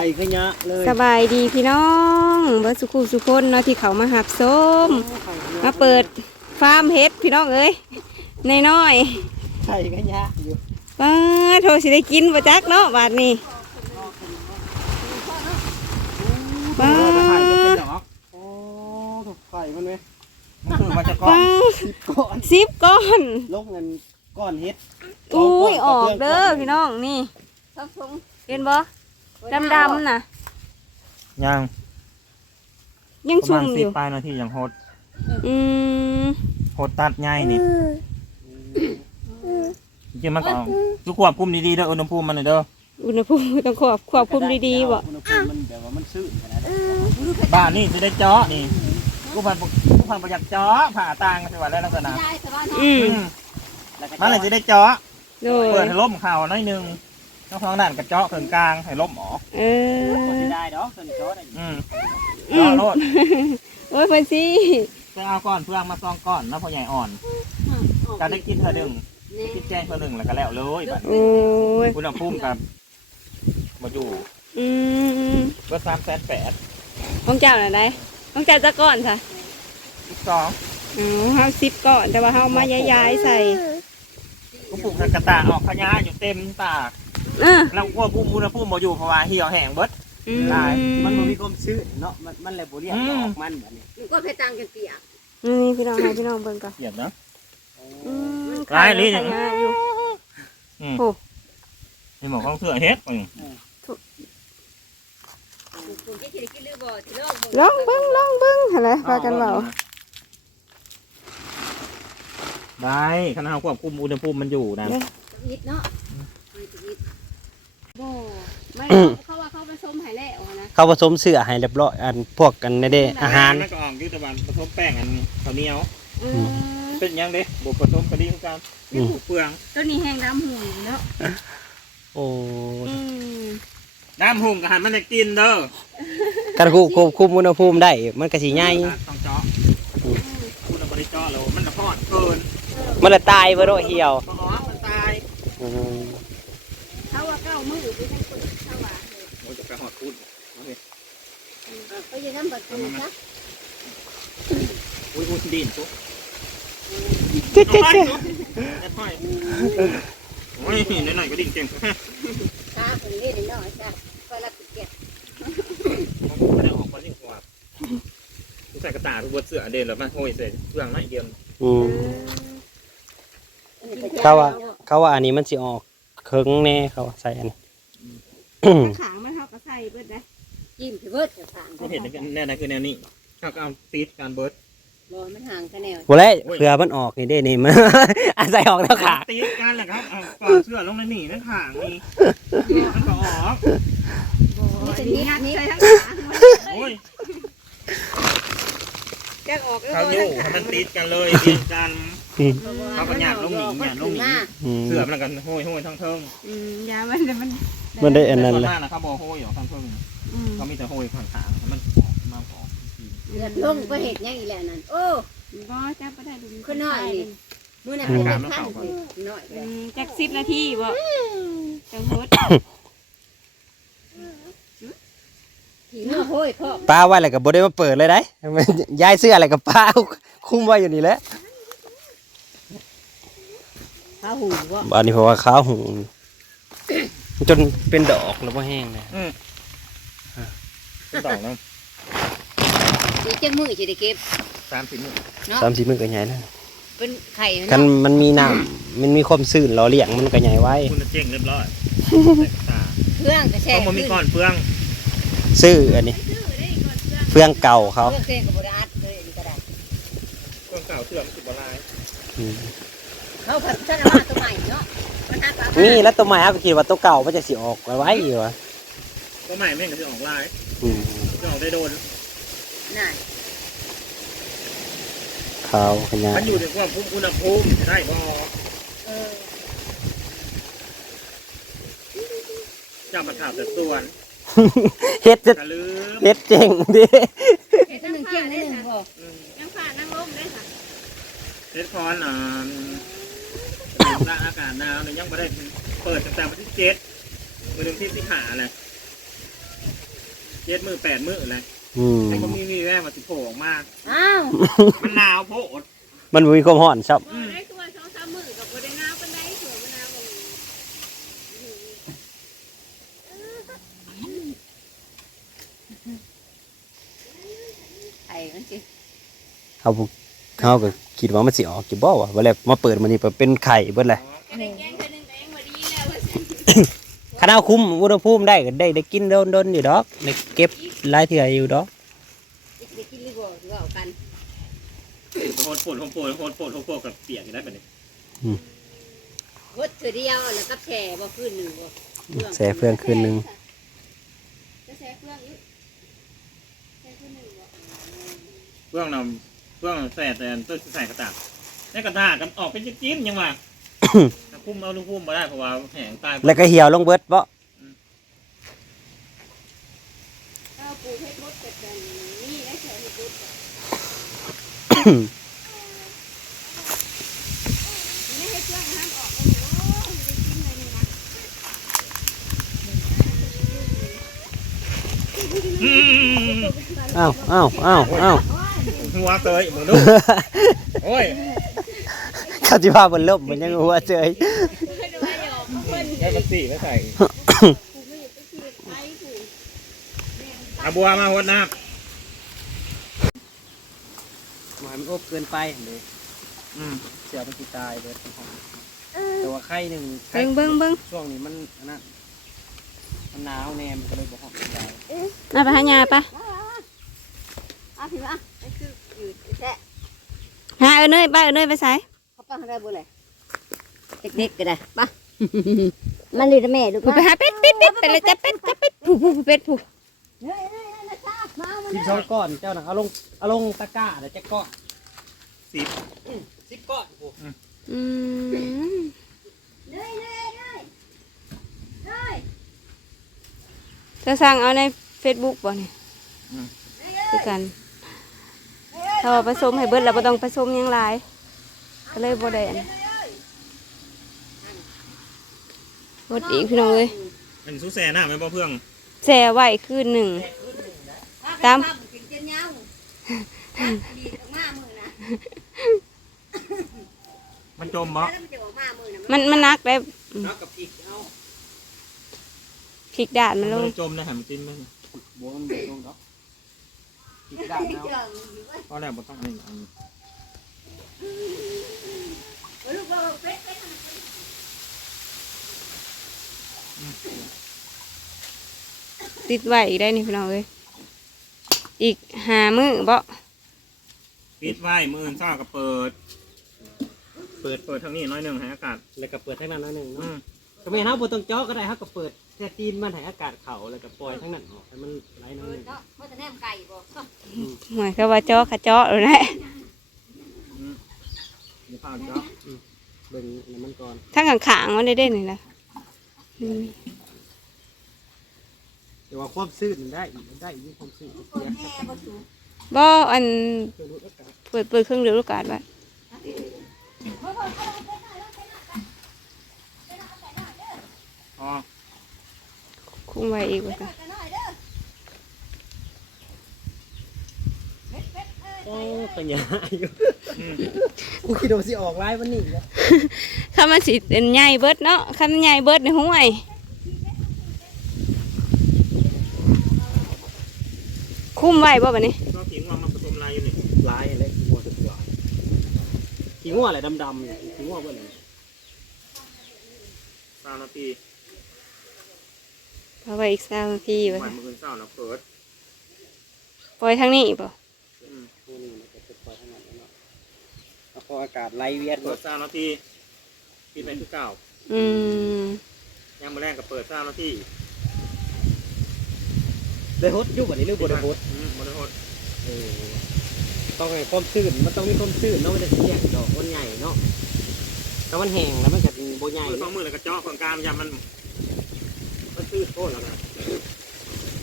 ส่ขยะเลยสบายดีพี่น้องเบิร์สุขุสุคนเนาะที่เขามาหับส้มมาเปิดฟาร์มเฮ็ดพี่น้องเอ้ยน้อยใส่ขยะอยู่ๆป้าโทรสิได้กินบ่จักเนาะบาดนี้ป้าไข่ก็เป็นดอกโอ้ถูกไข่มันไหมมันคือมันจะก้อป้านสิบก้อนสิบก้อนลงเงินก้อนเฮ็ดอุ้ยออกเด้อพี่น้องนี่เห็นบ่ ดำๆน่ะยังยังประชุ่มามณอสิบยู่ ปลายนาทียังโหดอืมโหดตัดใหญ่นี่จริงๆมันก็เอาทุกควบคุมดีๆเด้ออุณหภูมิมันน่ะเด้ออุณหภูมิต้องควบควบคุมดีๆบ่อุณหภูมิมันแบบว่ามันซื่นขนาดนั้นบ้านนี่จะได้เจาะนี่กูพันบ่กูพันประหยัดเจาะผ่าตางกันจังหวัดแล้วลักษณะอืมอืมมันเลยจะได้เจาะโดยเปิดให้ล้มเข่าหน้อยหนึง น้องท้องด้านกับเจาะเพิ่งกลางให้ล้มออกเออก็สิได้ดอกส่วนโจได้อืมอืมเจาะโลดโอ้ยเพิ่นสิจะเอาก้อนเพื่องมาซองก้อนนะพ่อใหญ่อ่อนจะได้กินเธอหนึ่งกินแจ้งเธอหนึ่งแล้วก็แล้วเลยบัดโอ้ยอุณหภูมิกับมาอยู่อืมเบอร์สามแสนแปดของเจ้าน่ะได้ของเจ้าจะก่อนค่ะสิบสองอ๋อเฮาสิบก่อนแต่ว่าเฮามาย้ายๆใส่กูปลูกกระตาออกขยะอยู่เต็มตาก เออแล้วควบคุมอุณหภูมิมาอยู่เพราะว่าเหี่ยวแห้งเบิดอืม ได้มันบ่มีความซื่นเนาะมันมันเลยบ่เรียกว่าออกมันแบบนี้ก็ไปตังกันเปียกนี่พี่น้องให้พี่น้องเบิ่งก่อนเหี่ยดเนาะ อืมหลายลิ้นขายง่ายอยู่อืมโอ้นี่หมอของเสือเฮ็ดอืมคุณที่จะกินหรือบ่ที่โลกลองเบิ่งลองเบิ่งหั่นแหละพากันเว้าได้ขณะควบคุมอุณหภูมิมันอยู่นะนิดเนาะนิดโอ้ไม่ เขาว่าเขาผสมให้แล้วนะเขาผสมเสื้อให้เรียบร้อยอันพวกกันในเด้อาหารมันก็ออกอยุตะวันผสมแป้งอันข้าวเหนียวอืมเป็นยังเด้บวผสมกะดีคือกันอืมเปลืองตัวนี้แห้งดำหูเนาะโอ้อืมน้ำหุ่งกับหันมันจะกินเด้อการควบควบคุมอุณหภูมิได้ มันก็สิใหญ่ต้องเจาะคุณเราบริเจาะแล้วมันจะพอดเกินมันละตายบ่โดเหี่ยวเพราะอ๋อมันตาย อืม เขาว่าเก้ามือไปทั้งคนเขาว่า โอ้ยจะไปหอดคุณ ก็ยังน้ำบัดคุณนะอุ้ยอุ้ยดินตุ๊กเจ๊เจ๊เจ๊แอปไฟโอ้ยนิดหน่อยก็ดิ่งเก่งตาคนนี้เนาะจ้ะก็รับเก็บไม่ได้ออกมาดิ่งกว่ากูใส่กระตาทุกบทเสือเด่นแล้วมาโอ้ยใส่เปลืองน้อยเดียวอืมเขาว่าเขาว่าอันนี้มันสิออกเคิงแน่เขาว่าใส่อันนี้ขางมันเท่ากับใส่เบิดได้ จิ้มเบิดกับทางก็เห็นแน่ๆคือแนวนี้ถ้าก็เอาตีดการเบิร์ดบ่มันห่างกันแนวบ่แล้วเผื่อมันออกนี่เด้นี่มัน อาศัยออกแล้วค่ะตีดกันแหละครับเอาก่อนเสื้อลงในหนีนั่นขางนี่มันก็ออกนี่เป็นนิดนิดใส่ทั้งขางโอ้ยแกออกเขาอยู่ให้มันติดกันเลย เรียงกันอืมมาอืมเสือมันกันห้อยห้อยทั้งเทิงอืมยามันเดี๋ยวมันมันได้อันแต่นั้นส่วนเลยมากนะเขาบอกห้อยอยู่ทั้งเทิงอืมเขามีแต่ห้อยข้างขางๆมันออกมาออกเดือดลงก็เห็ดยังอีแล้วนั่น โอ้ บ่จับบ่ได้ดูคนน้อยนี่ มื้อนั้นเป็นพันน้อยอืมจักสิบนาทีบ่จังโหดที่เนาะโห้ยพ่อป้าไว้แล้วก็บ่ได้มาเปิดเลยได้มันย้ายเสื้ออะไรกับป้า คุมไว้อยู่นี่แหละ ข้าหูว่าอันนี้เพราะว่าขาวหู จนเป็นดอกแล้วบ่แห้งเลยดอกนึงดีจังมือสิได้เก็บสามสิบมือสามสี่มือก็ใหญ่แล้วเป็นไข่คันเนาะมันมีน้ำมันมีความซื่นหล่อเลี้ยงมันก็ใหญ่ไว้คุณเจ๊งเรียบร้อยตาเครื่องก็แช่ต้องมันมีก้อนเฟืองซื้ออันนี้เฟืองเก่าเขาเครื่องเส้นกับบริอัดเลยนี่ก็ได้เฟืองเก่าเสื่อมสิบลายอืม เขาผัดชนะว่าตัวใหม่เนาะมันหักปากนี่แล้วตัวใหม่เอาก็คิดว่าตัวเก่ามันจะสิออกไว้ไว้อยู่วะตัวใหม่แม่งก็จะออกลายอืมจะออกได้โดน น่ะขาวขยายมันอยู่ในความภูมิอุณหภูมิได้พอเออเจ้ามาข่าวแต่ส่วนเฮ็ดจะกระลืมเฮ็ดเจ๋งดิเฮ็ดหนึ่งเที่ยงนิดหนึ่งพอยังผ่านนั่งลมได้ค่ะเฮ็ดคอนอ่า ร่างอากาศหนาวเนี่ยยังไม่ได้เปิดตั้งแต่วันที่เจ็ดวันที่ที่สิบห้าเลยจ็ดมือแปดมือเลยอืมไอ้ก็มีมีแว่มาสิโผล่ออกมาอ้าวมันหนาวโพดมันบ่มีความร้อนครับอืมได้ตัวสองสามมือกับบ่ได้น้ำปานใดเถื่อมะนาวบ่มีไข่มันสิ เฮาบ่เฮาก็ คิดว่ามันสิออกอยู่บ่วะว่าแล้วมาเปิดมันนี่เป็นไข่เบิดเลยก็ได้แกงเทื่อหนึงก็ยังบ่ดีแล้วว่าซั่นคันเอาคุมอุณหภูมิได้ก็ได้ได้กินโดนๆอยู่ดอกได้เก็บลายเทื่ออยู่ดอกจะกินหรือบ่หรือว่าเอากันโหดปวดโหดปวดโหดปวดโหดปวดกับเปียกได้ปะเนี่ยหดเถื่อเดียวแล้วก็แช่บ่ขึ้นหนึ่งบ่แส่เพื่อนคืนหนึ่งเครื่องหนึงบ่เบื้องนำ เบื้องแส่แต่ต้นใส่กระตากในกระตากกันออกเป็นจิ้มๆยังว่าถ้าคุ้มเอาลูกคุ้มมาได้เพราะว่าแห้งตายแล้วก็เหี่ยวลงเบิดบ่ข้าวปูเฮ็ดมดเป็ดแบบนี้ได้แซ่เฮ็ดมดนี่ให้เครื่องห้ามออกเลยโอ้ยได้กินเลยนี่นะอืมอ้าวอ้าวอ้าวอ้าว หัวเตยมึงดูโอ้ยเขาสิพาเพิ่นลบมันยังหัวเจยได้กระสีไม่ใส่อาบัวมาหัวน้หมายมันอบเกินไปเลยำอืมเสียมันสิตายเบิดแต่ว่าไข่หนึงไข่เบิ่งเบิ่งเบิ่งช่วงนี้มันอันนั้นมันหนาวแน่มันก็เลยบ่ฮอดตายเอาไปหายาปะอ้าวพี่มาไอ้คื ออยู่แช่หาเอเนยไปเอเนยไปใส่เขาปังได้บ่เลยเด็กๆก็ได้ปะมันนี่แม่ลูกผู้ไปหาเป็ดเป็ดเป็ดไปเลยจับเป็ดจับเป็ดผู้ผู้ผู้เป็ดผู้เฮ้ยเฮ้ยเฮ้ยนะจ้ามามาสิบสองก้อนเจ้าน่ะเอาลงเอาลงตะกร้าเดี๋ยวจะก้อนสิบสิบก้อนโอ้อืมเฮ้ยเฮ้ยเฮ้ยเฮ้ยเฮ้ยจะสั่งเอาในเฟซบุ๊กบ่เนี่ยคือกัน ถ้าว่าผสมให้เบิดแล้วบ่ต้องผสมหยังหลายก็เลยบ่ได้อันบดอีกพี่น้องเอ้ยอันนี้สู้แซ่หน้าไหมบ่เพื่องแช่ไว้คืนหนึ่ง ตาม กินเจียนยาวดีออกมามือนะมันจมบ่แล้วมันจะออกมามือนะมันมันนักได้นักกับอีกเอาพริกด่านมัมันนลงไม่จมนะแหมจิ้มไหมบวมเดือดลงดอก อีกด้านเอาเจิงอยู่เว้ยก็แล้วบ่ต้องนี่อันนี้ลูกเราเป็ดเป็ดติดไว้อีกได้นี่พี่น้องเอ้ยอีกหามื้อบ่ปิดไว้มืออื่นซ่าก็เปิด เปิดเปิดทางนี้น้อยหนึ่งให้อากาศแล้วก็เปิดทั้งนั้นแล้วหนึงอืเนาะมก็ไม่เฮาบ่ต้องเจาะก็ได้เฮาก็เปิด แต่ตีนมันให้อากาศเข้าแล้วก็ปล่อยทั้งนั้นออกให้มันไหลน้อยหนึงเนาะเพราะจะแนมไก่บ่หมายก็ว่าเจาะขะเจาะเลยนะอืมเดี๋ยวพาเจาะเบิ่งน้ำมันก่อนทั้งข้างๆมันได้เด่นนี่ล่ะอืมแต่ว่าความซื่นมันได้อีกมันได้อีกความซื่นเปิดแอร์บ่สูงบ่อันเพื่อลดอากาศเปิดเปิดเครื่องดูดอากาศไว้อ๋อ คุมไว้อีกว่าซั่นโอ้ปัญญาอยู่อืมกูคิดว่าสิออกไลน์วันนี้แล้วคันมันสิเป็นใหญ่เบิดเนาะคันมันใหญ่เบิดในห้วยคุมไว้บ่บัดนี้ก็ขิงวางมาผสมลายอยู่นี่ลายอะไรขี้งัวตัวตัวขี้งัวอะไรดำๆเนี่ยขี้งัวเบิ่งสามนาที เอาไว้อีก3นาทีวัว่านซั่นมืออื่นเศร้าแล้วเปิดปล่อยทางนี้บ่อืมตัวนี้มันจะปล่อยทั้งนั้นแล้วเนาะแล้วพออากาศไหลเวียนเปิดสามนาทีปิดไปคือเก่าอืมยังมาแรงก็เปิดสามนาทีได้ฮดอยู่บัดนี้หรือบ่ได้ฮดอืมบ่ได้ฮดเออต้องให้ความซื่นมันต้องมีความซื่นเนาะมันจะเสียงดอกมันใหญ่เนาะถ้ามันแห้งแล้วมันจะบ่ใหญ่มือสอเนาะงมือแล้วก็เจาะของกลางยามมันมันตื้น โคตรแล้วนะ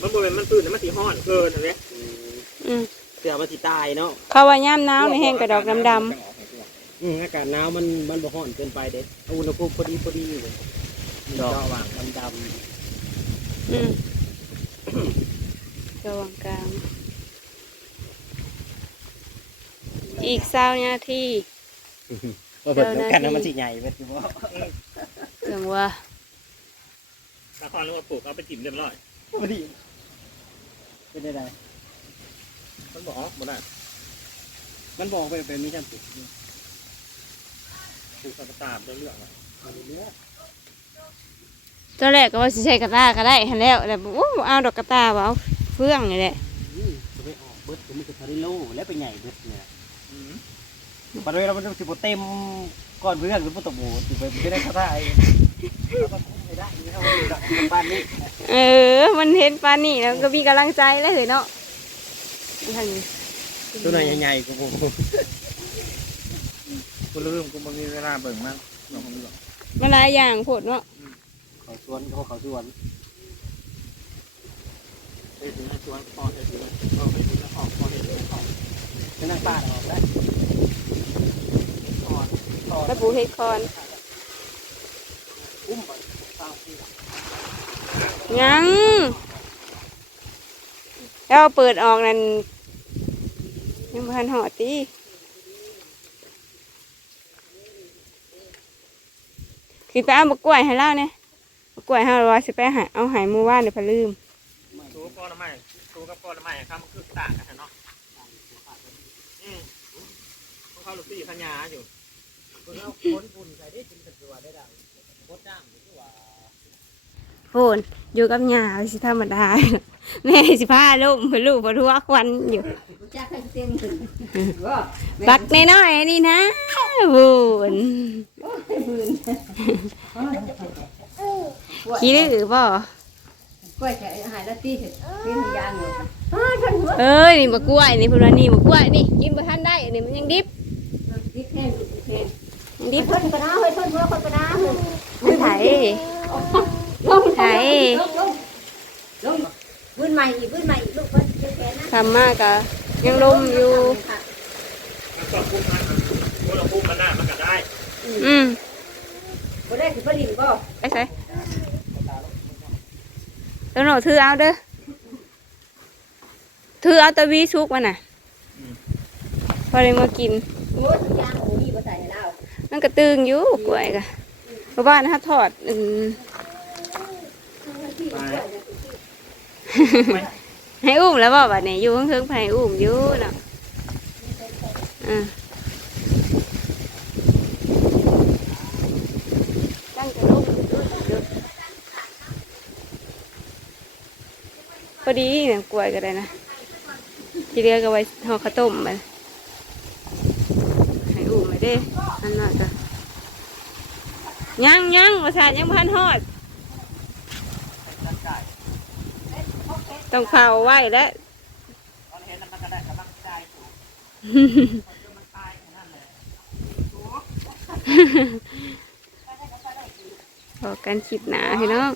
มันบ่เป็นมันตื้นแต่มันสีห้อนเกินอะไรอืมอืมเสียมันสิตายเนาะเขาว่ายามหนาวนี่แห้งกระดอกดำอืมอากาศหนาวมันมันบ่ร้อนเกินไปเด็ดอุณหภูมิพอดีพอดีเลยดอกว่างดำๆอืมระหว่างกลาง อีกเศร้านาทีว่าเบิดน้ำกันนะมันสิใหญ่เบิดอยู่บ่อย่างว่า ตาคอนรู้ว่าปลูกเอาไปจิ้มเรียบร้อยบ่ดีเป็นได้ไดมันบอกอ๋อบ่ได้มันบอกไปเป็นมีจำติดปลูกกระตาบเรื่องๆอะเนื้อตอนแรกก็ว่าสิใช้กระตาก็ได้หันแล้วแต่โอ้เอาดอกกระตาบ่เอาเฟื่องนี่แหละนี่จะไปออกเบิดก็มันจะทาริโลแล้วไปใหญ่เบิดเนี่ยอืม ปัจจุบันเรามันสิบ่เต็ม ก้อนเพื่อนหรือบ่ตะโบสิไปไม่ได้คาถาเองเราก็คุมไม่ได้นี่เอาไว้ดอกบ้านนี้เออ มันเห็นปานนี่แล้วก็มีกำลังใจแล้วเหรอเนาะทางนี้ตัวไหนใหญ่ๆกูบ่กูลืมกูบ่มีเวลาเบิ่งมากลองของมึงหรอกมาหลายอย่างโพดเนาะเขาสวนเขาเขาสวนเฮ้ยถึงให้ชวนพอเฮ้ยถึงเอาไปถึงแล้วออกพอเฮ้ยถึงแล้วออกเป็นนักป้าออกได้ ตะปูเฮ็ดคอนยังแล้วเปิดออกนั่นยังพันหอตีคือไปเอาบกล้วยให้เล่าเนี่ยบกล้วยห้าร้อยสิไปหาเอาหายมือว่านเดี๋ยวพะลืมตูก้อนละไม้ตูกับก้อนละไม้ครับมันคือต่างกันเนาะอืมเขาลูกซี่ขยาอยู่ คนเอาคนปุ่นใส่ได้กินเป็นตัวได้ดังโคตรจ้างหรือว่าโฟนอยู่กับยาสิธรรมดาแม่สิพาลูกไปลูกปทัวควันอยู่จักให้เตียงขึ้นบ่บักน้อยๆนี่นะบุญขี้ดื้อป่กล้วยแค่อาหารละตีเถอะกินยางอยู่อ้าวท่านหัวเอ้ยนี่มะกล้วยนี่พุ่นว่านี่มะกล้วยนี่กินบ่ทันได้อันนี้มันยังดิบดิบแห้งดิบแห้งยัง ดิดิบบเพิ่นกระด้าเฮ้ยเพิ่นหัวคนกระด้าเฮ้ยมันไถลงไถลงลงลงพื้นใหม่อีกพื้นใหม่อีกลูกเพิ่นเจ๊แค่นะทำมากกะยังลมอยู่มันก็คุ้มมันกูเราคุ้มมันได้มันก็ได้ อืมบ่ได้สิผลิตบ่ไปใส่ตัวหนูถือเอาเด้อถือเอาตะวีชุกมันน่ะพอได้มากินโอ้ มันกระตึงอยู่กล้วยกะเพราะว่านะทอดอืมให้อุ้มแล้วบอกว่าเนี่ยอยู่ข้างเทิงให้อุ้มอยู่เนาะอ่าตั้งกระลุกพอดีเนี่ยกล้วยก็ได้นะทีเรียกก็ไว้ห่อข้าวต้มมไป เด้อันนั้นจ้ะยังยังประสาทยังพันหอด ต้องเผาไว้แล้วพอกันคลิปหนาพี่น้อง